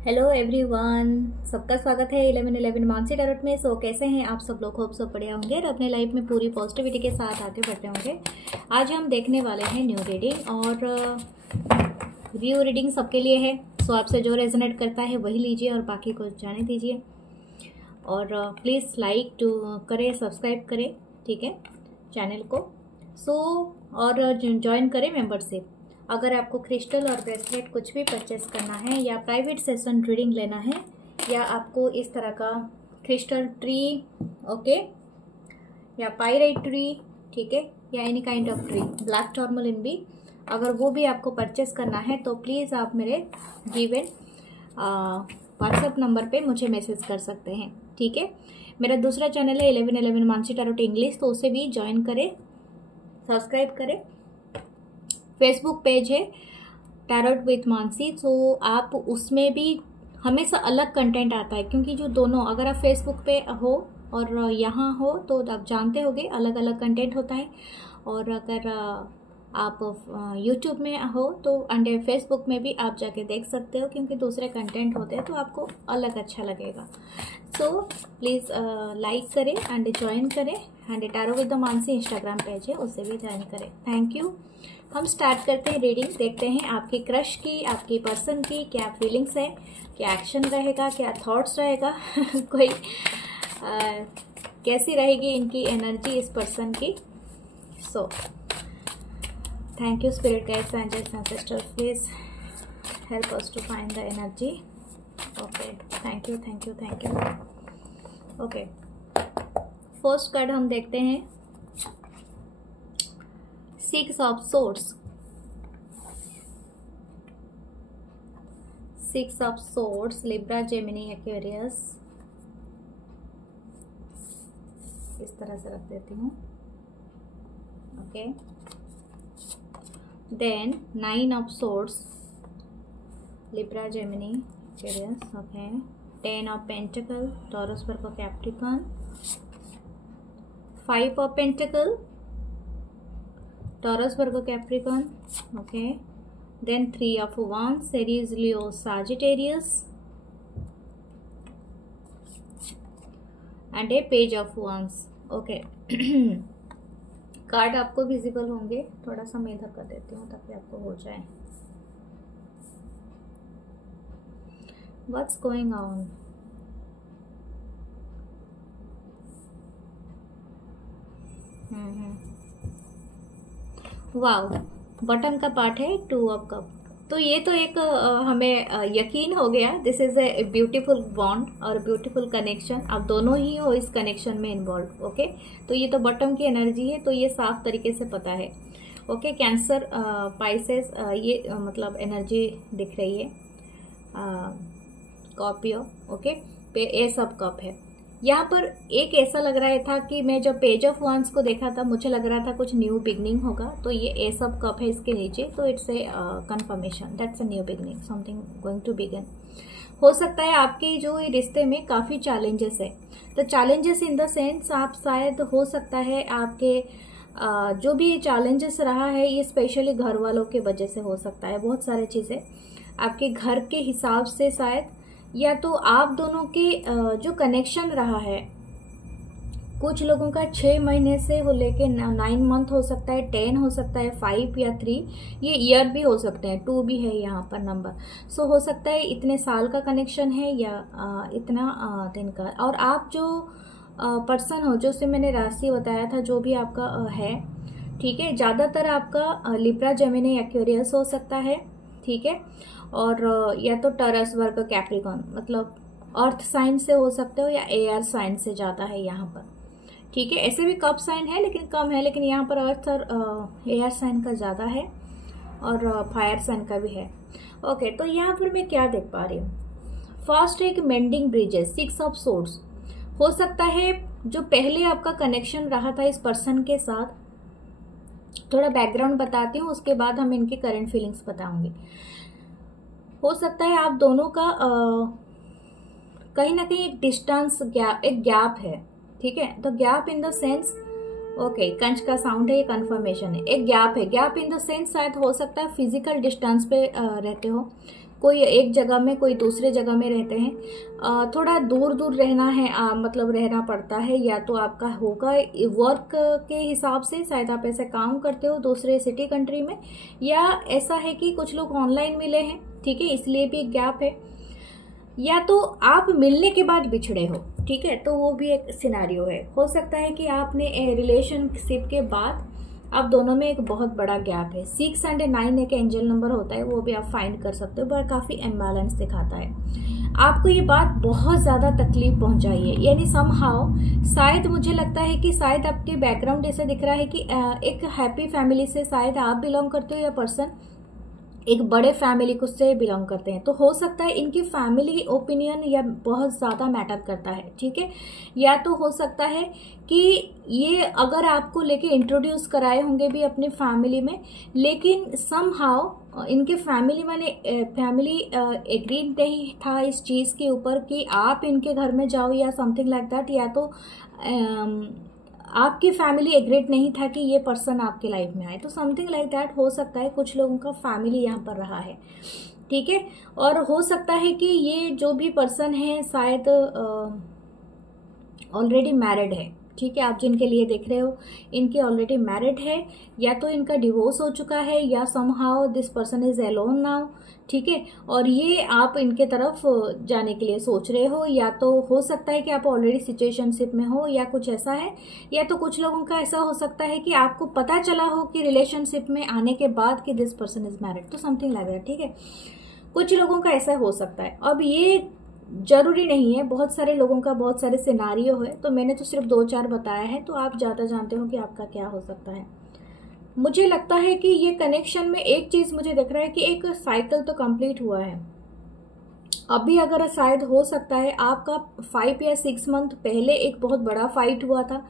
Hello everyone, सबका स्वागत है 1111 मानसी टैरोट में। सो कैसे हैं आप सब लोग? होप सब बढ़िया होंगे और अपने लाइफ में पूरी पॉजिटिविटी के साथ आगे बढ़ते होंगे। आज हम देखने वाले हैं न्यू रीडिंग और व्यू रीडिंग सबके लिए है। सो आपसे जो रेजोनेट करता है वही लीजिए और बाकी को जाने दीजिए। और प्लीज़ लाइक टू करें, सब्सक्राइब करें, ठीक है, चैनल को। और ज्वाइन करें मेंबरशिप। अगर आपको क्रिस्टल और ब्रेसलेट कुछ भी परचेस करना है या प्राइवेट सेशन रीडिंग लेना है या आपको इस तरह का क्रिस्टल ट्री, ओके, या पाइराइट ट्री, ठीक है, या any kind of tree, black tourmaline भी, अगर वो भी आपको परचेस करना है तो प्लीज़ आप मेरे गिवन व्हाट्सएप नंबर पे मुझे मैसेज कर सकते हैं, ठीक है। मेरा दूसरा चैनल है 1111 मानसी टैरोट इंग्लिश, तो उसे भी ज्वाइन करें, सब्सक्राइब करें। फेसबुक पेज है टैरोट विथ मानसी, तो आप उसमें भी हमेशा अलग कंटेंट आता है, क्योंकि जो दोनों, अगर आप फेसबुक पे हो और यहाँ हो तो आप जानते होंगे अलग अलग कंटेंट होता है। और अगर आप यूट्यूब में हो तो अंडर फेसबुक में भी आप जाके देख सकते हो, क्योंकि दूसरे कंटेंट होते हैं तो आपको अलग अच्छा लगेगा। सो प्लीज़ लाइक करें एंड ज्वाइन करें। And tarot with the Mansi Instagram page है, उसे भी ज्वाइन करें। Thank you. हम स्टार्ट करते हैं रीडिंग। देखते हैं आपकी क्रश की, आपकी पर्सन की क्या फीलिंग्स है, क्या एक्शन रहेगा, क्या थॉट्स रहेगा कोई कैसी रहेगी इनकी एनर्जी इस पर्सन की। So thank you spirit guides, angels and sisters, please help us to find the energy. Okay, thank you thank you thank you. Okay, first card हम देखते हैं six of swords. Six of swords, Libra, Gemini, Aquarius. इस तरह से रख देती हूँ, okay. Then nine of swords, Libra, Gemini, Aquarius, okay. Ten of pentacle, Taurus, Virgo, Capricorn. Five of pentacle, Taurus, Virgo, Capricorn, okay. Then three of wands, Aries, Leo, Sagittarius, and a page of wands, okay. Card आपको visible होंगे, थोड़ा सा मैं इधर कर देती हूँ ताकि आपको हो जाए। What's going on? Wow, button का पार्ट है, टू ऑफ कप। तो ये तो एक हमें यकीन हो गया, this is a beautiful bond और ब्यूटीफुल कनेक्शन। आप दोनों ही हो इस कनेक्शन में इन्वॉल्व, ओके। तो ये तो बटन की एनर्जी है, तो ये साफ तरीके से पता है, ओके। कैंसर, पाइसेस, ये मतलब एनर्जी दिख रही है। स्कॉर्पियो, ओके, पे ए सब कप है। यहाँ पर एक ऐसा लग रहा था कि मैं जब पेज ऑफ वांड्स को देखा था मुझे लग रहा था कुछ न्यू बिगनिंग होगा, तो ये ए सब कप है इसके नीचे, तो it's a confirmation that's a new beginning, something going to begin. हो सकता है आपके जो रिश्ते में काफ़ी चैलेंजेस है, तो चैलेंजेस इन द सेंस आप शायद, हो सकता है आपके जो भी चैलेंजेस रहा है ये स्पेशली घर वालों के वजह से हो सकता है। बहुत सारी चीज़ें आपके घर के हिसाब से शायद, या तो आप दोनों के जो कनेक्शन रहा है, कुछ लोगों का 6 महीने से हो लेके 9 मंथ हो सकता है, 10 हो सकता है, 5 या 3, ये ईयर भी हो सकते हैं, 2 भी है यहाँ पर नंबर। सो हो सकता है इतने साल का कनेक्शन है या इतना दिन का। और आप जो पर्सन हो, जो से मैंने राशि बताया था, जो भी आपका है, ठीक है, ज़्यादातर आपका लिब्रा, जेमिनी, एक्वेरियस हो सकता है, ठीक है। और या तो टॉरस, वर्गो, कैप्रिकॉर्न, मतलब अर्थ साइन से हो सकते हो या एयर साइन से ज़्यादा है यहाँ पर, ठीक है। ऐसे भी कप साइन है लेकिन कम है, लेकिन यहाँ पर अर्थ और एयर साइन का ज़्यादा है और फायर साइन का भी है, ओके। तो यहाँ पर मैं क्या देख पा रही हूँ, फर्स्ट एक mending bridges, six of swords. हो सकता है जो पहले आपका कनेक्शन रहा था इस पर्सन के साथ, थोड़ा बैकग्राउंड बताती हूँ, उसके बाद हम इनकी करंट फीलिंग्स बताऊंगी। हो सकता है आप दोनों का कहीं ना कहीं एक डिस्टेंस गैप, एक गैप है, ठीक है। तो gap in the sense, okay, कंच का साउंड है, ये कंफर्मेशन है, एक गैप है। गैप इन द सेंस शायद हो सकता है फिजिकल डिस्टेंस पे रहते हो, कोई एक जगह में, कोई दूसरे जगह में रहते हैं, थोड़ा दूर दूर रहना है, मतलब रहना पड़ता है। या तो आपका होगा वर्क के हिसाब से, शायद आप ऐसे काम करते हो दूसरे सिटी कंट्री में, या ऐसा है कि कुछ लोग ऑनलाइन मिले हैं, ठीक है, इसलिए भी एक गैप है। या तो आप मिलने के बाद बिछड़े हो, ठीक है, तो वो भी एक सिनेरियो है। हो सकता है कि आपने रिलेशनशिप के बाद आप दोनों में एक बहुत बड़ा गैप है। 6 और 9 एक एंजल नंबर होता है, वो भी आप फाइंड कर सकते हो, पर काफ़ी इम्बैलेंस दिखाता है। आपको ये बात बहुत ज़्यादा तकलीफ पहुंचाई है, यानी समहाउ, शायद मुझे लगता है कि शायद आपके बैकग्राउंड ऐसा दिख रहा है कि एक हैप्पी फैमिली से शायद आप बिलोंग करते हो, या पर्सन एक बड़े फैमिली को से बिलोंग करते हैं। तो हो सकता है इनकी फैमिली ओपिनियन या बहुत ज़्यादा मैटर करता है, ठीक है। या तो हो सकता है कि ये अगर आपको लेके इंट्रोड्यूस कराए होंगे भी अपने फैमिली में, लेकिन समहाउ इनके फैमिली एग्री नहीं था इस चीज़ के ऊपर कि आप इनके घर में जाओ या समथिंग लाइक दैट। या तो आपकी फैमिली एग्रीड नहीं था कि ये पर्सन आपके लाइफ में आए, तो समथिंग लाइक दैट हो सकता है। कुछ लोगों का फैमिली यहाँ पर रहा है, ठीक है। और हो सकता है कि ये जो भी पर्सन है शायद ऑलरेडी मैरिड है, ठीक है। आप जिनके लिए देख रहे हो इनके ऑलरेडी मैरिड है, या तो इनका डिवोर्स हो चुका है, या somehow this person is alone now, ठीक है। और ये आप इनके तरफ जाने के लिए सोच रहे हो, या तो हो सकता है कि आप ऑलरेडी सिचुएशनशिप में हो, या कुछ ऐसा है। या तो कुछ लोगों का ऐसा हो सकता है कि आपको पता चला हो कि रिलेशनशिप में आने के बाद कि दिस पर्सन इज मैरिड, तो समथिंग लाइक दैट, ठीक है। कुछ लोगों का ऐसा हो सकता है। अब ये जरूरी नहीं है, बहुत सारे लोगों का बहुत सारे सिनारियो है, तो मैंने तो सिर्फ 2-4 बताया है, तो आप ज़्यादा जानते हो कि आपका क्या हो सकता है। मुझे लगता है कि ये कनेक्शन में एक चीज़ मुझे दिख रहा है कि एक साइकिल तो कंप्लीट हुआ है। अभी अगर शायद हो सकता है आपका 5 या 6 मंथ पहले एक बहुत बड़ा फाइट हुआ था,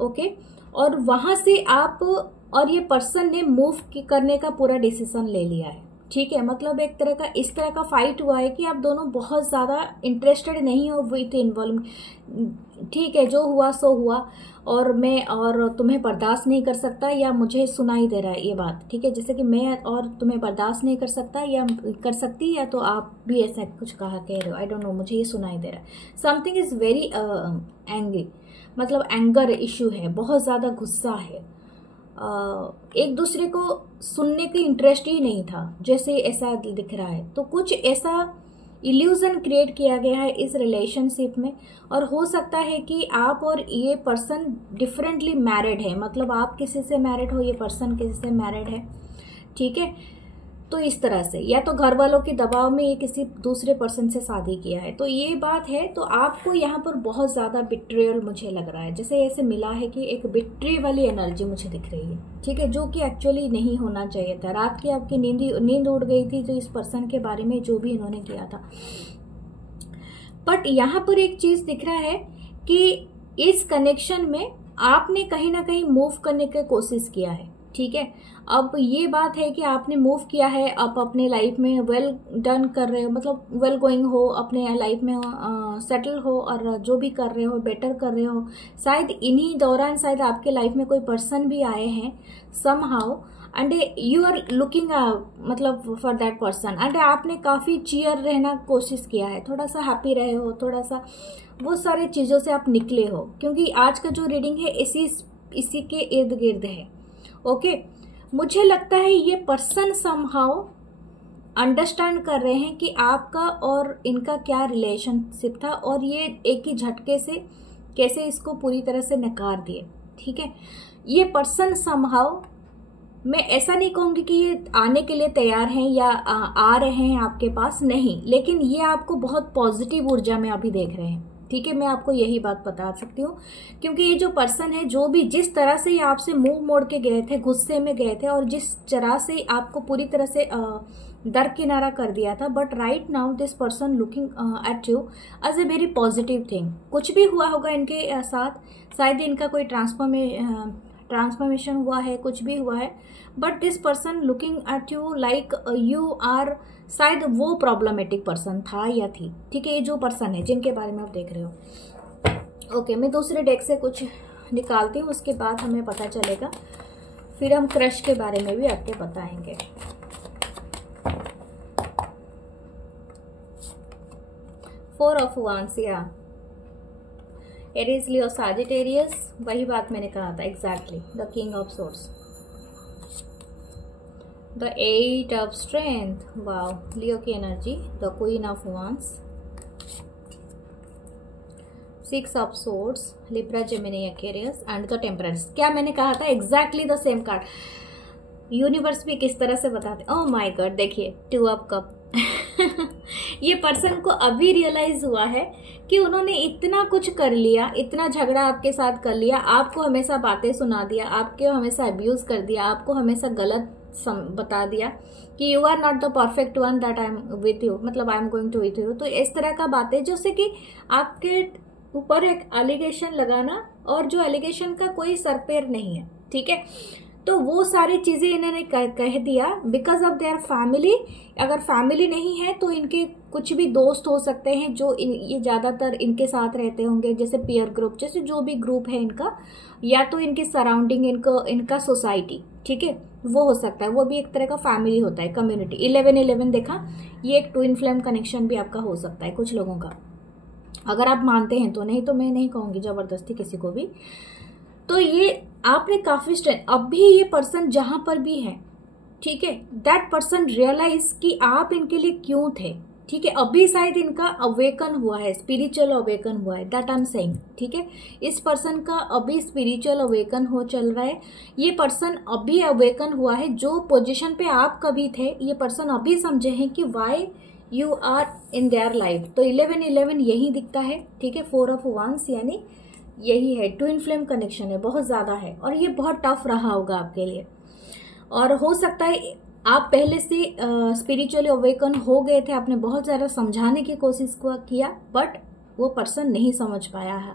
ओके, और वहाँ से आप और ये पर्सन ने मूव करने का पूरा डिसीजन ले लिया है, ठीक है। मतलब एक तरह का इस तरह का फाइट हुआ है कि आप दोनों बहुत ज़्यादा इंटरेस्टेड नहीं हो विथ इन्वॉल्व, ठीक है, जो हुआ सो हुआ, और मैं और तुम्हें बर्दाश्त नहीं कर सकता, या मुझे सुनाई दे रहा है ये बात, ठीक है, जैसे कि मैं और तुम्हें बर्दाश्त नहीं कर सकता या कर सकती, या तो आप भी ऐसा कुछ कह रहे हो, आई डोंट नो, मुझे ये सुनाई दे रहा है। समथिंग इज़ वेरी एंग्री, मतलब एंगर इशू है, बहुत ज़्यादा गुस्सा है, एक दूसरे को सुनने की इंटरेस्ट ही नहीं था, जैसे ऐसा दिख रहा है। तो कुछ ऐसा इल्यूजन क्रिएट किया गया है इस रिलेशनशिप में, और हो सकता है कि आप और ये पर्सन डिफरेंटली मैरिड है, मतलब आप किसी से मैरिड हो, ये पर्सन किसी से मैरिड है, ठीक है। तो इस तरह से, या तो घर वालों के दबाव में ये किसी दूसरे पर्सन से शादी किया है, तो ये बात है। तो आपको यहाँ पर बहुत ज़्यादा बिट्रेयल मुझे लग रहा है, जैसे ऐसे मिला है कि एक बिट्री वाली एनर्जी मुझे दिख रही है, ठीक है, जो कि एक्चुअली नहीं होना चाहिए था। रात की आपकी नींद उड़ गई थी, तो इस पर्सन के बारे में जो भी इन्होंने किया था। बट यहाँ पर एक चीज़ दिख रहा है कि इस कनेक्शन में आपने कहीं ना कहीं मूव करने की कोशिश किया है, ठीक है। अब ये बात है कि आपने मूव किया है, आप अपने लाइफ में वेल डन कर रहे हो, मतलब वेल गोइंग हो, अपने लाइफ में सेटल हो, और जो भी कर रहे हो बेटर कर रहे हो। शायद इन्हीं दौरान शायद आपके लाइफ में कोई पर्सन भी आए हैं somehow, and you are looking मतलब फॉर दैट पर्सन, एंड आपने काफ़ी चियर रहना कोशिश किया है, थोड़ा सा हैप्पी रहे हो, थोड़ा सा वो सारे चीज़ों से आप निकले हो, क्योंकि आज का जो रीडिंग है इसी के इर्द गिर्द है, ओके। मुझे लगता है ये पर्सन समहाउ अंडरस्टैंड कर रहे हैं कि आपका और इनका क्या रिलेशनशिप था, और ये एक ही झटके से कैसे इसको पूरी तरह से नकार दिए, ठीक है। ये पर्सन समहाउ, मैं ऐसा नहीं कहूँगी कि ये आने के लिए तैयार हैं या आ रहे हैं आपके पास, नहीं, लेकिन ये आपको बहुत पॉजिटिव ऊर्जा में अभी देख रहे हैं, ठीक है। मैं आपको यही बात बता सकती हूँ, क्योंकि ये जो पर्सन है, जो भी जिस तरह से ये आपसे मुंह मोड़ के गए थे, गुस्से में गए थे, और जिस तरह से आपको पूरी तरह से दरकिनारा कर दिया था, but right now this person looking at you as a very positive thing. कुछ भी हुआ होगा इनके साथ, शायद इनका कोई ट्रांसफॉर्मेशन हुआ है, कुछ भी हुआ है, but this person looking at you like you are, शायद वो प्रॉब्लमेटिक पर्सन था या थी, ठीक है। ये जो पर्सन है जिनके बारे में आप देख रहे हो, ओके। मैं दूसरे डेक से कुछ निकालती हूँ, उसके बाद हमें पता चलेगा, फिर हम क्रश के बारे में भी आपके बताएंगे। 4 ऑफ वांस, या एरीज, लियो, सैजिटेरियस, वही बात मैंने कहा था exactly. The king of swords, the 8 of strength, wow, Leo की energy, the queen of wands, 6 of swords, Libra, Gemini, Aquarius and the temperance. क्या मैंने कहा था? Exactly the same card. Universe भी किस तरह से बताते, ओह माय गॉड, देखिए 2 ऑफ कप। ये पर्सन को अभी रियलाइज हुआ है कि उन्होंने इतना कुछ कर लिया, इतना झगड़ा आपके साथ कर लिया, आपको हमेशा बातें सुना दिया, आपको हमेशा अब्यूज कर दिया, आपको हमेशा गलत बता दिया कि you are not the perfect one that I am with you, मतलब I am going to with you. तो इस तरह का बातें जैसे कि आपके ऊपर एक एलिगेशन लगाना, और जो एलिगेशन का कोई सर पैर नहीं है, ठीक है। तो वो सारी चीजें इन्होंने कह दिया बिकॉज ऑफ देयर फैमिली। अगर फैमिली नहीं है तो इनके कुछ भी दोस्त हो सकते हैं जो ये ज्यादातर इनके साथ रहते होंगे, जैसे पीयर ग्रुप, जैसे जो भी ग्रुप है इनका, या तो इनके सराउंडिंग, इनका सोसाइटी, ठीक है, वो हो सकता है। वो भी एक तरह का फैमिली होता है, कम्युनिटी। 11-11 देखा, ये एक ट्विन फ्लेम कनेक्शन भी आपका हो सकता है कुछ लोगों का, अगर आप मानते हैं तो। नहीं तो मैं नहीं कहूंगी जबरदस्ती किसी को भी। तो ये आपने काफी स्ट्रेंथ, अभी ये पर्सन जहां पर भी है, ठीक है, दैट पर्सन रियलाइज कि आप इनके लिए क्यों थे, ठीक है। अभी शायद इनका अवेकन हुआ है, स्पिरिचुअल अवेकन हुआ है, दैट आई एम सेइंग, ठीक है। इस पर्सन का अभी स्पिरिचुअल अवेकन हो चल रहा है। ये पर्सन अभी अवेकन हुआ है, जो पोजीशन पे आप कभी थे, ये पर्सन अभी समझे हैं कि why you are in their life. तो 11-11 यही दिखता है, ठीक है। 4 ऑफ वांस यानी यही है, ट्विन फ्लेम कनेक्शन है, बहुत ज्यादा है, और ये बहुत टफ रहा होगा आपके लिए। और हो सकता है आप पहले से स्पिरिचुअली अवेकन हो गए थे, आपने बहुत ज्यादा समझाने की कोशिश किया, बट वो पर्सन नहीं समझ पाया है।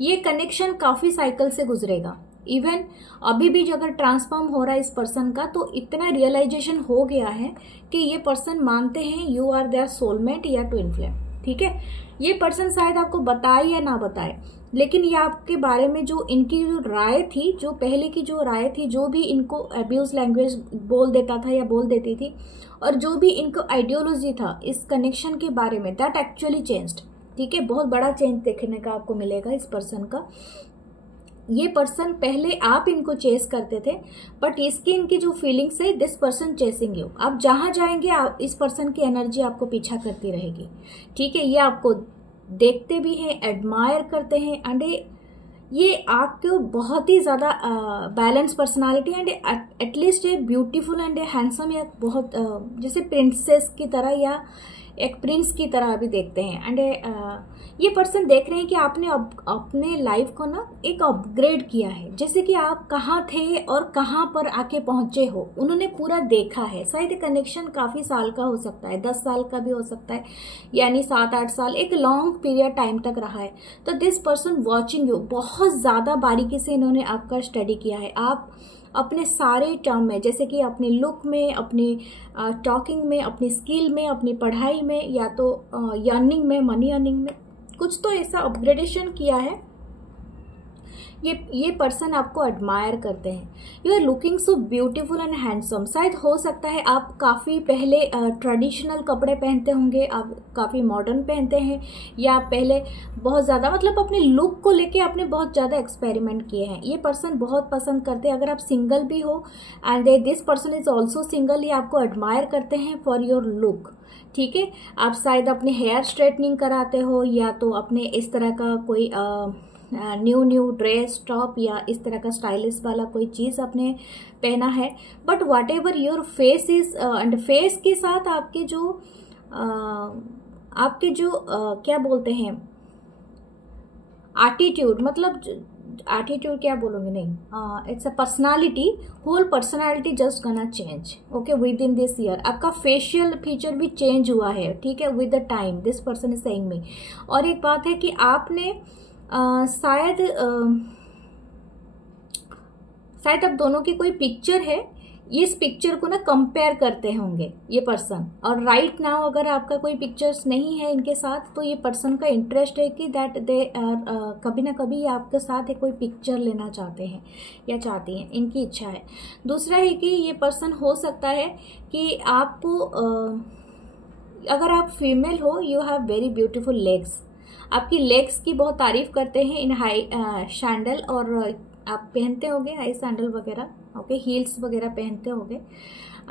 ये कनेक्शन काफी साइकिल से गुजरेगा। इवन अभी भी अगर ट्रांसफॉर्म हो रहा है इस पर्सन का, तो इतना रियलाइजेशन हो गया है कि ये पर्सन मानते हैं यू आर देयर सोलमेट या ट्विन फ्लेम, ठीक है। ये पर्सन शायद आपको बताए या ना बताए, लेकिन ये आपके बारे में जो इनकी जो राय थी, जो पहले की जो राय थी, जो भी इनको अब्यूज लैंग्वेज बोल देता था या बोल देती थी, और जो भी इनको आइडियोलॉजी था इस कनेक्शन के बारे में, दैट एक्चुअली चेंज्ड, ठीक है। बहुत बड़ा चेंज देखने का आपको मिलेगा इस पर्सन का। ये पर्सन पहले आप इनको चेस करते थे, बट इसकी इनकी जो फीलिंग्स है, दिस पर्सन चेसिंग यू। आप जहां जाएंगे आप इस पर्सन की एनर्जी आपको पीछा करती रहेगी, ठीक है। ये आपको देखते भी हैं, एडमायर करते हैं, एंड ये आपको बहुत ही ज्यादा balance personality and at least a beautiful and A handsome, या बहुत जैसे प्रिंसेस की तरह या एक प्रिंस की तरह भी देखते हैं। एंड ये पर्सन देख रहे हैं कि आपने अपने लाइफ को ना एक अपग्रेड किया है, जैसे कि आप कहाँ थे और कहाँ पर आके पहुंचे हो, उन्होंने पूरा देखा है। शायद कनेक्शन काफी साल का हो सकता है, 10 साल का भी हो सकता है, यानी 7-8 साल, एक लॉन्ग पीरियड टाइम तक रहा है। तो दिस पर्सन वॉचिंग यू, बहुत ज्यादा बारीकी से इन्होंने आपका स्टडी किया है। आप अपने सारे टर्म में, जैसे कि अपने लुक में, अपनी टॉकिंग में, अपनी स्किल में, अपनी पढ़ाई में, या तो अर्निंग में, मनी अर्निंग में, कुछ तो ऐसा अपग्रेडेशन किया है। ये पर्सन आपको एडमायर करते हैं। You are looking so beautiful and handsome. शायद हो सकता है आप काफ़ी पहले ट्रेडिशनल कपड़े पहनते होंगे, आप काफ़ी मॉडर्न पहनते हैं, या पहले बहुत ज़्यादा, मतलब अपने लुक को लेके आपने बहुत ज़्यादा एक्सपेरिमेंट किए हैं। ये पर्सन बहुत पसंद करते हैं। अगर आप सिंगल भी हो and this person is also single, ये आपको एडमायर करते हैं फॉर योर लुक, ठीक है। आप शायद अपने हेयर स्ट्रेटनिंग कराते हो, या तो अपने इस तरह का कोई न्यू ड्रेस, टॉप, या इस तरह का स्टाइलिश वाला कोई चीज़ आपने पहना है। But what ever your face is, and face के साथ आपके जो क्या बोलते हैं, एटीट्यूड, मतलब एटीट्यूड क्या बोलूँगी, नहीं, it's a personality, whole personality just gonna change, okay, within this year. आपका फेशियल फीचर भी चेंज हुआ है, ठीक है, with the time, this person is saying me. और एक बात है कि आपने शायद अब दोनों की कोई पिक्चर है, इस पिक्चर को ना कंपेयर करते होंगे ये पर्सन। और राइट नाउ अगर आपका कोई पिक्चर्स नहीं है इनके साथ, तो ये पर्सन का इंटरेस्ट है कि दैट दे आर कभी ना कभी आपके साथ एक कोई पिक्चर लेना चाहते हैं या चाहती हैं, इनकी इच्छा है। दूसरा है कि ये पर्सन हो सकता है कि आपको अगर आप फीमेल हो, you have very beautiful legs, आपकी लेग्स की बहुत तारीफ करते हैं इन हाई सैंडल, और आप पहनते होगे हाई सैंडल वगैरह, ओके, हील्स वगैरह पहनते होगे।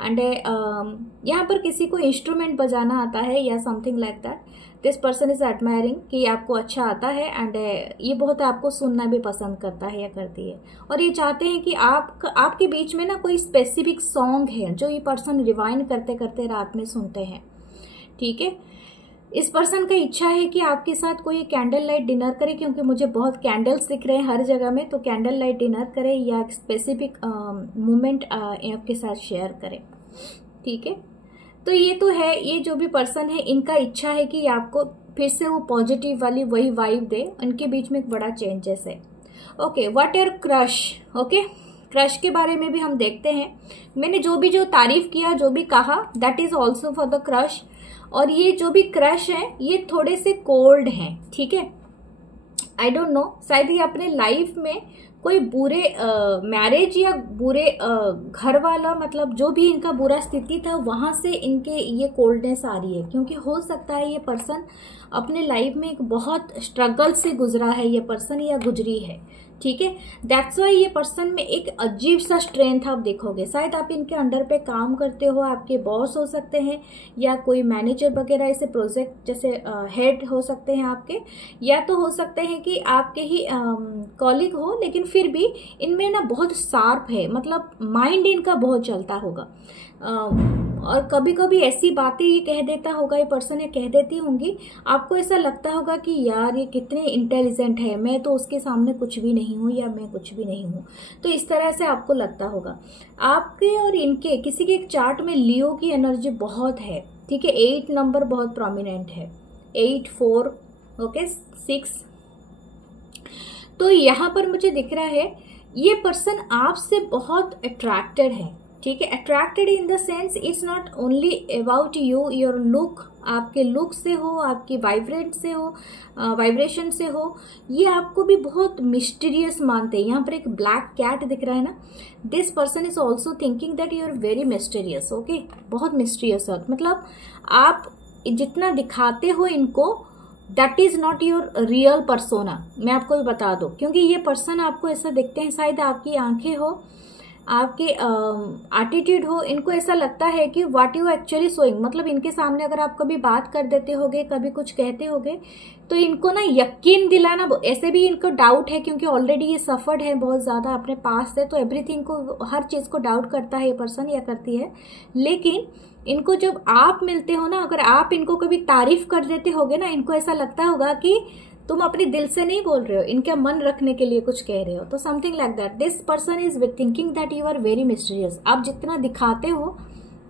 एंड यहाँ पर किसी को इंस्ट्रूमेंट बजाना आता है या something like that, this person is admiring कि आपको अच्छा आता है, एंड ये बहुत आपको सुनना भी पसंद करता है या करती है, और ये चाहते हैं कि आपके बीच में ना कोई स्पेसिफिक सॉन्ग है जो ये पर्सन रिवाइंड करते करते रात में सुनते हैं, ठीक है। इस पर्सन का इच्छा है कि आपके साथ कोई कैंडल लाइट डिनर करे, क्योंकि मुझे बहुत कैंडल्स दिख रहे हैं हर जगह में, तो कैंडल लाइट डिनर करे या एक स्पेसिफिक मोमेंट आपके साथ शेयर करे, ठीक है। तो ये तो है, ये जो भी पर्सन है इनका इच्छा है कि आपको फिर से वो पॉजिटिव वाली वही वाइब दे, उनके बीच में एक बड़ा चेंजेस है। Okay, what are crush, okay, crush के बारे में भी हम देखते हैं। मैंने जो तारीफ किया, जो भी कहा, that is also for the crush. और ये जो भी क्रश है ये थोड़े से कोल्ड हैं, ठीक है। आई डोंट नो, शायद ये अपने लाइफ में कोई बुरे मैरिज या बुरे घर वाला, मतलब जो भी इनका बुरा स्थिति था वहां से इनके ये कोल्डनेस आ रही है, क्योंकि हो सकता है ये पर्सन अपने लाइफ में एक बहुत स्ट्रगल से गुजरा है ये पर्सन या गुजरी है, ठीक है। दैट्स वाई ये पर्सन में एक अजीब सा स्ट्रेंथ आप देखोगे। शायद आप इनके अंडर पे काम करते हो, आपके बॉस हो सकते हैं या कोई मैनेजर वगैरह, ऐसे प्रोजेक्ट जैसे हेड हो सकते हैं आपके, या तो हो सकते हैं कि आपके ही कॉलीग हो, लेकिन फिर भी इनमें ना बहुत शार्प है, मतलब माइंड इनका बहुत चलता होगा। और कभी कभी ऐसी बातें ये कह देता होगा ये पर्सन, ये कह देती होंगी, आपको ऐसा लगता होगा कि यार ये कितने इंटेलिजेंट है, मैं तो उसके सामने कुछ भी नहीं हूँ या मैं कुछ भी नहीं हूँ, तो इस तरह से आपको लगता होगा। आपके और इनके किसी के एक चार्ट में लियो की एनर्जी बहुत है, ठीक है। 8 नंबर बहुत प्रोमिनेंट है, 8, 4, ओके, 6। तो यहाँ पर मुझे दिख रहा है ये पर्सन आपसे बहुत अट्रैक्टेड है, ठीक है। Attracted in the sense it's not only about you, your look, आपके लुक से हो, आपकी वाइब्रेट से हो, वाइब्रेशन से हो, ये आपको भी बहुत मिस्टीरियस मानते हैं। यहाँ पर एक ब्लैक कैट दिख रहा है ना, this person is also thinking that you are very mysterious, okay, बहुत मिस्टीरियस है, मतलब आप जितना दिखाते हो इनको, that is not your real persona, मैं आपको भी बता दूं, क्योंकि ये पर्सन आपको ऐसा देखते हैं, शायद आपकी आंखें हो, आपके एटीट्यूड हो, इनको ऐसा लगता है कि व्हाट यू एक्चुअली शोइंग, मतलब इनके सामने अगर आप कभी बात कर देते होगे, कभी कुछ कहते होगे, तो इनको ना यकीन दिलाना, ऐसे भी इनको डाउट है, क्योंकि ऑलरेडी ये सफर्ड है बहुत ज़्यादा अपने पास से, तो एवरीथिंग को, हर चीज़ को डाउट करता है ये पर्सन या करती है। लेकिन इनको जब आप मिलते हो ना, अगर आप इनको कभी तारीफ कर देते होगे ना, इनको ऐसा लगता होगा कि तुम अपने दिल से नहीं बोल रहे हो, इनका मन रखने के लिए कुछ कह रहे हो, तो something like that. This person is thinking that you are very mysterious. आप जितना दिखाते हो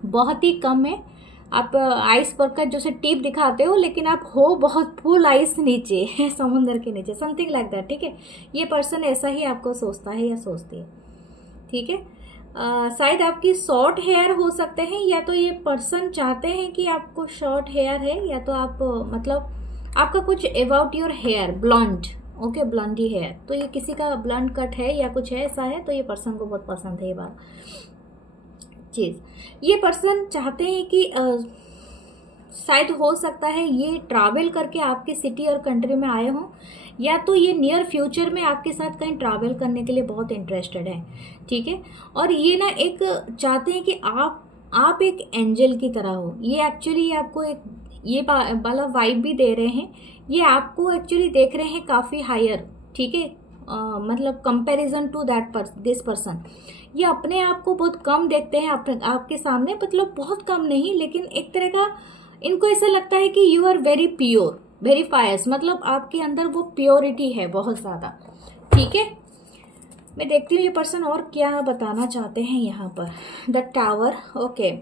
बहुत ही कम है, आप आइस पर का जैसे टिप दिखाते हो, लेकिन आप हो बहुत फुल आइस नीचे समुद्र के नीचे, समथिंग लाइक दैट, ठीक है। ये पर्सन ऐसा ही आपको सोचता है या सोचती है, ठीक है। शायद आपकी शॉर्ट हेयर हो सकते हैं, या तो ये पर्सन चाहते हैं कि आपको शॉर्ट हेयर है, या तो आप मतलब आपका कुछ about your hair blonde, okay, blondie hair, तो ये किसी का ब्लॉन्ड कट है या कुछ है ऐसा है, तो ये पर्सन को बहुत पसंद है ये बात चीज। ये पर्सन चाहते हैं कि शायद हो सकता है ये ट्रैवल करके आपके सिटी और कंट्री में आए हों, या तो ये नियर फ्यूचर में आपके साथ कहीं ट्रैवल करने के लिए बहुत इंटरेस्टेड है, ठीक है। और ये ना एक चाहते हैं कि आप एक एंजल की तरह हो, ये एक्चुअली आपको एक ये वाला वाइब भी दे रहे हैं, ये आपको एक्चुअली देख रहे हैं काफ़ी हायर, ठीक है, मतलब comparison to that this person. ये अपने आप को बहुत कम देखते हैं आपके सामने, मतलब बहुत कम नहीं, लेकिन एक तरह का इनको ऐसा लगता है कि you are very pure, very fierce, मतलब आपके अंदर वो प्योरिटी है बहुत ज़्यादा, ठीक है। मैं देखती हूँ ये पर्सन और क्या बताना चाहते हैं यहाँ पर। द टावर, ओके,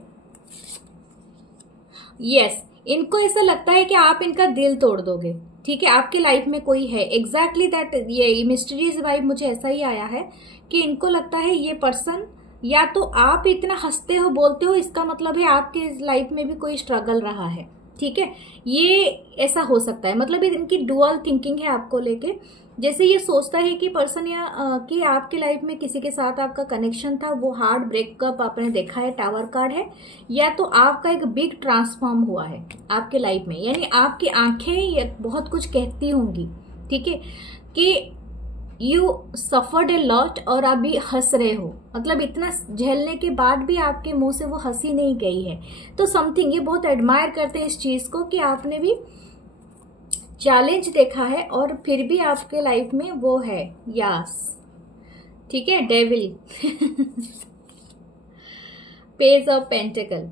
यस, इनको ऐसा लगता है कि आप इनका दिल तोड़ दोगे, ठीक है। आपके लाइफ में कोई है, एग्जैक्टली दैट, ये मिस्टीरियस वाइब मुझे ऐसा ही आया है कि इनको लगता है ये पर्सन, या तो आप इतना हंसते हो, बोलते हो, इसका मतलब है आपके लाइफ में भी कोई स्ट्रगल रहा है, ठीक है, ये ऐसा हो सकता है। मतलब इनकी डुअल थिंकिंग है आपको लेके। जैसे ये सोचता है कि पर्सन या कि आपके लाइफ में किसी के साथ आपका कनेक्शन था, वो हार्ड ब्रेकअप आपने देखा है, टावर कार्ड है, या तो आपका एक बिग ट्रांसफॉर्म हुआ है आपके लाइफ में, यानी आपकी आंखें बहुत कुछ कहती होंगी, ठीक है, कि यू सफर्ड ए लॉट और अभी हंस रहे हो। मतलब इतना झेलने के बाद भी आपके मुंह से वो हंसी नहीं गई है। तो समथिंग ये बहुत एडमायर करते हैं इस चीज को कि आपने भी चैलेंज देखा है और फिर भी आपके लाइफ में वो है। यस, ठीक है, डेविल पेज ऑफ पेंटिकल।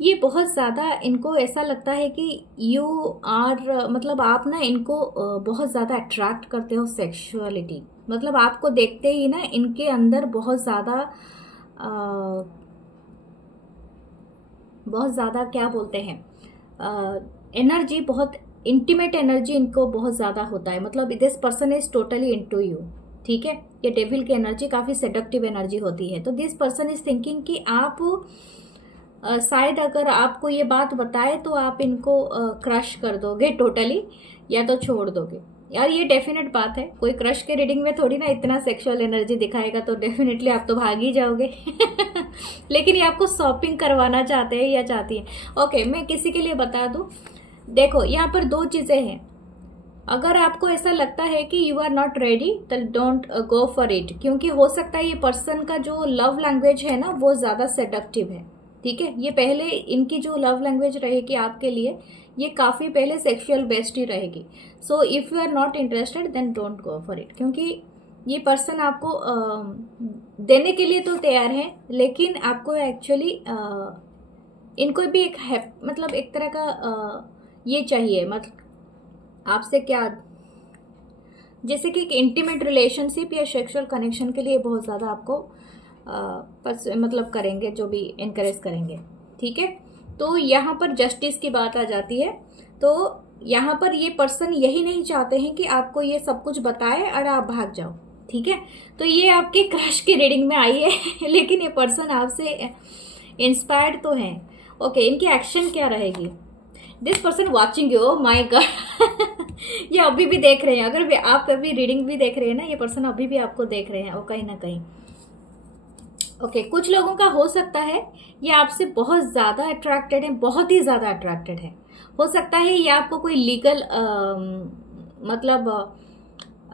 ये बहुत ज़्यादा इनको ऐसा लगता है कि यू आर, मतलब आप ना इनको बहुत ज़्यादा अट्रैक्ट करते हो सेक्सुअलिटी। मतलब आपको देखते ही ना इनके अंदर बहुत ज़्यादा क्या बोलते हैं, एनर्जी, बहुत इंटीमेट एनर्जी इनको बहुत ज़्यादा होता है। मतलब this person is totally into you, ठीक है। ये डेविल की एनर्जी काफ़ी सेडक्टिव एनर्जी होती है। तो दिस पर्सन इज थिंकिंग कि आप शायद अगर आपको ये बात बताए तो आप इनको क्रश कर दोगे टोटली, या तो छोड़ दोगे। यार ये डेफिनेट बात है, कोई क्रश के रीडिंग में थोड़ी ना इतना सेक्सुअल एनर्जी दिखाएगा, तो डेफिनेटली आप तो भाग ही जाओगे लेकिन ये आपको शॉपिंग करवाना चाहते हैं या चाहती है। ओके, मैं किसी के लिए बता दूं, देखो यहाँ पर दो चीजें हैं। अगर आपको ऐसा लगता है कि यू आर नॉट रेडी, तो डोंट गो फॉर इट, क्योंकि हो सकता है ये पर्सन का जो लव लैंग्वेज है ना वो ज्यादा सेडक्टिव है, ठीक है। ये पहले इनकी जो लव लैंग्वेज रहेगी आपके लिए, ये काफी पहले सेक्सुअल बेस्ड ही रहेगी। So if you are not interested then don't go for it, क्योंकि ये पर्सन आपको देने के लिए तो तैयार है, लेकिन आपको एक्चुअली इनको भी एक मतलब एक तरह का ये चाहिए, मतलब आपसे क्या, जैसे कि एक इंटीमेट रिलेशनशिप या सेक्सुअल कनेक्शन के लिए बहुत ज़्यादा आपको मतलब करेंगे, जो भी इनकरेज करेंगे, ठीक है। तो यहाँ पर जस्टिस की बात आ जाती है। तो यहाँ पर ये पर्सन यही नहीं चाहते हैं कि आपको ये सब कुछ बताए और आप भाग जाओ, ठीक है। तो ये आपके क्रश की रीडिंग में आई है लेकिन ये पर्सन आपसे इंस्पायर्ड तो है। ओके, इनकी एक्शन क्या रहेगी? This person watching you, my God ये अभी भी देख रहे हैं। अगर आप अभी रीडिंग भी देख रहे हैं ना, ये पर्सन अभी भी आपको देख रहे हैं वो कहीं ना कहीं। ओके, कुछ लोगों का हो सकता है ये आपसे बहुत ज्यादा अट्रैक्टेड है, बहुत ही ज्यादा अट्रैक्टेड है। हो सकता है ये आपको कोई लीगल मतलब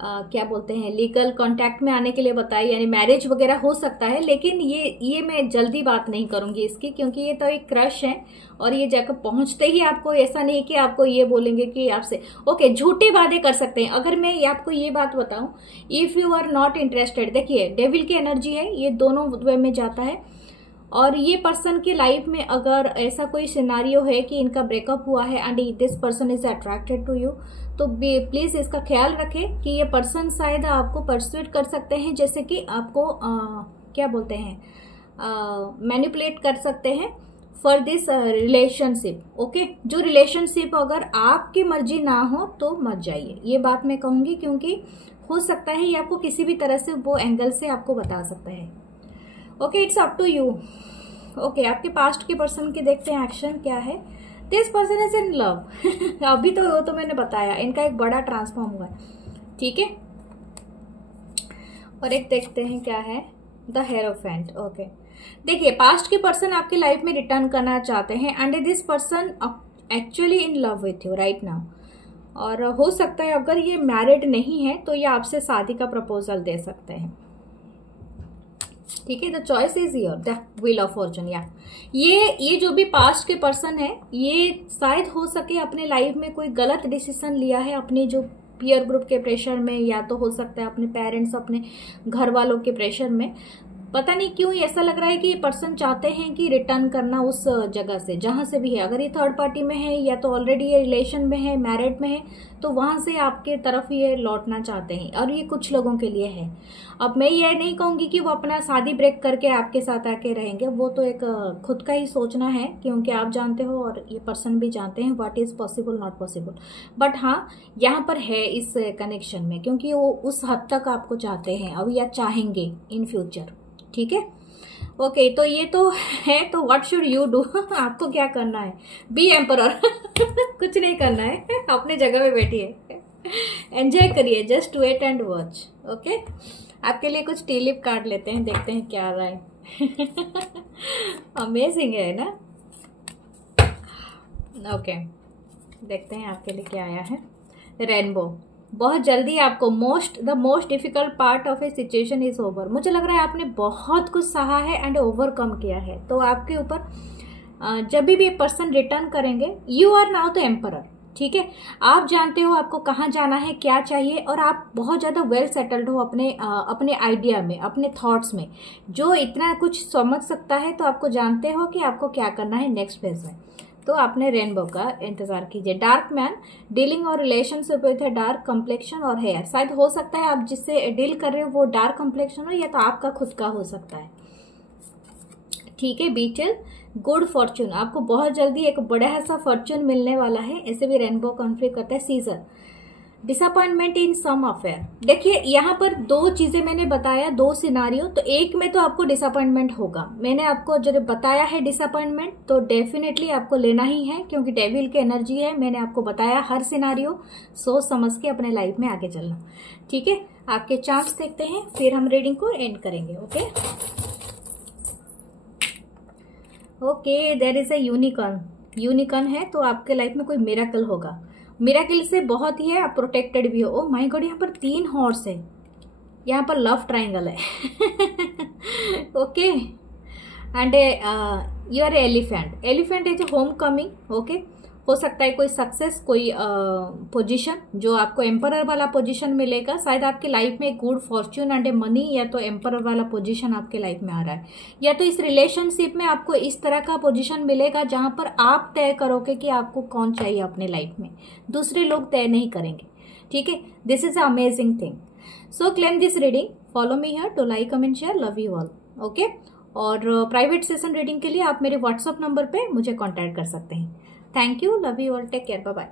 क्या बोलते हैं, लीगल कांटेक्ट में आने के लिए बताए, यानी मैरिज वगैरह हो सकता है। लेकिन ये मैं जल्दी बात नहीं करूंगी इसकी, क्योंकि ये तो एक क्रश है और ये जाकर पहुंचते ही आपको ऐसा नहीं कि आपको ये बोलेंगे कि आपसे ओके, झूठे वादे कर सकते हैं। अगर मैं आपको ये बात बताऊं, if you are not interested, देखिए डेविल की एनर्जी है, ये दोनों वे में जाता है। और ये पर्सन की लाइफ में अगर ऐसा कोई सिनारियो है कि इनका ब्रेकअप हुआ है and this person is attracted to you, तो प्लीज इसका ख्याल रखें कि ये पर्सन शायद आपको परस्यूट कर सकते हैं, जैसे कि आपको क्या बोलते हैं, मैनिपुलेट कर सकते हैं फॉर दिस रिलेशनशिप। ओके, जो रिलेशनशिप अगर आपकी मर्जी ना हो तो मत जाइए, ये बात मैं कहूंगी, क्योंकि हो सकता है ये आपको किसी भी तरह से वो एंगल से आपको बता सकता है। Okay, it's up to you. Okay, आपके पास्ट के पर्सन के देखते हैं एक्शन क्या है। This person is in love अभी तो वो तो मैंने बताया, इनका एक बड़ा ट्रांसफॉर्म हुआ है, ठीक है। और एक देखते हैं क्या है, द हेरोफेंट। ओके, देखिए पास्ट के पर्सन आपकी लाइफ में रिटर्न करना चाहते हैं and this person actually in love with you right now. और हो सकता है अगर ये मैरिड नहीं है तो ये आपसे शादी का प्रपोजल दे सकते हैं, ठीक है। The choice is your, the wheel of Fortune. या ये जो भी पास्ट के पर्सन है, ये शायद हो सके अपने लाइफ में कोई गलत डिसीजन लिया है अपने जो पीयर ग्रुप के प्रेशर में, या तो हो सकता है अपने पेरेंट्स, अपने घर वालों के प्रेशर में। पता नहीं क्यों ऐसा लग रहा है कि ये पर्सन चाहते हैं कि रिटर्न करना उस जगह से जहां से भी है। अगर ये थर्ड पार्टी में है या तो ऑलरेडी ये रिलेशन में है, मैरिड में है, तो वहां से आपके तरफ ये लौटना चाहते हैं। और ये कुछ लोगों के लिए है। अब मैं ये नहीं कहूंगी कि वो अपना शादी ब्रेक करके आपके साथ आके रहेंगे, वो तो एक खुद का ही सोचना है, क्योंकि आप जानते हो और ये पर्सन भी जानते हैं what is possible not possible. But हाँ, यहाँ पर है इस कनेक्शन में, क्योंकि वो उस हद तक आपको चाहते हैं अब या चाहेंगे इन फ्यूचर, ठीक है। ओके तो ये तो है, तो व्हाट शुड यू डू? आपको क्या करना है? Be emperor. कुछ नहीं करना है, अपने जगह पे बैठिए, एंजॉय करिए, just wait and watch. Okay, आपके लिए कुछ टीलिप कार्ड लेते हैं, देखते हैं क्या आ रहा है। अमेजिंग है ना? ओके, देखते हैं आपके लिए क्या आया है। रेनबो। बहुत जल्दी आपको the most difficult part of A situation is over. मुझे लग रहा है आपने बहुत कुछ सहा है एंड ओवरकम किया है। तो आपके ऊपर जब भी पर्सन रिटर्न करेंगे, you are now the emperor. ठीक है, आप जानते हो आपको कहाँ जाना है, क्या चाहिए, और आप बहुत ज़्यादा वेल सेटल्ड हो अपने आइडिया में, अपने थॉट्स में। जो इतना कुछ समझ सकता है, तो आपको जानते हो कि आपको क्या करना है नेक्स्ट फेज में। तो आपने रेनबो का इंतजार कीजिए। डार्क मैन, डीलिंग और रिलेशनशिप विद डार्क कम्प्लेक्शन और हेयर। शायद हो सकता है आप जिससे डील कर रहे हो वो डार्क कम्प्लेक्शन हो, या तो आपका खुद का हो सकता है। ठीक है, बीटल, गुड फॉर्चून। आपको बहुत जल्दी एक बड़ा सा फॉर्चून मिलने वाला है, ऐसे भी रेनबो कॉन्फ्लिक्ट करता है। सीजर, डिसअपॉइंटमेंट इन सम अफेयर। देखिए यहाँ पर दो चीजें मैंने बताया, दो सिनारियो, तो एक में तो आपको डिसअपॉइंटमेंट होगा। मैंने आपको जब बताया है डिसअपॉइंटमेंट, तो डेफिनेटली आपको लेना ही है, क्योंकि डेविल की एनर्जी है। मैंने आपको बताया हर सिनारियो सोच समझ के अपने लाइफ में आगे चलना। ठीक है, आपके चांस देखते हैं, फिर हम रीडिंग को एंड करेंगे। Okay, there is a unicorn. Unicorn है तो आपके लाइफ में कोई मिरेकल होगा। मिरेकल से बहुत ही है, आप प्रोटेक्टेड भी हो। ओ माय गॉड, यहाँ पर 3 हॉर्स है, यहाँ पर लव ट्राइंगल है। Okay, and you are elephant. Elephant is home coming. Okay, हो सकता है कोई सक्सेस, कोई पोजीशन जो आपको एम्परर वाला पोजीशन मिलेगा। शायद आपके लाइफ में गुड फॉर्च्यून एंड मनी, या तो एम्परर वाला पोजीशन आपके लाइफ में आ रहा है, या तो इस रिलेशनशिप में आपको इस तरह का पोजीशन मिलेगा जहां पर आप तय करोगे कि आपको कौन चाहिए अपने लाइफ में, दूसरे लोग तय नहीं करेंगे। ठीक है, this is amazing thing. So claim this reading, follow me here to like comment share, love you all. Okay, और प्राइवेट सेशन रीडिंग के लिए आप मेरे व्हाट्सएप नंबर पे मुझे कॉन्टैक्ट कर सकते हैं। Thank you. Love you all. Take care. Bye bye.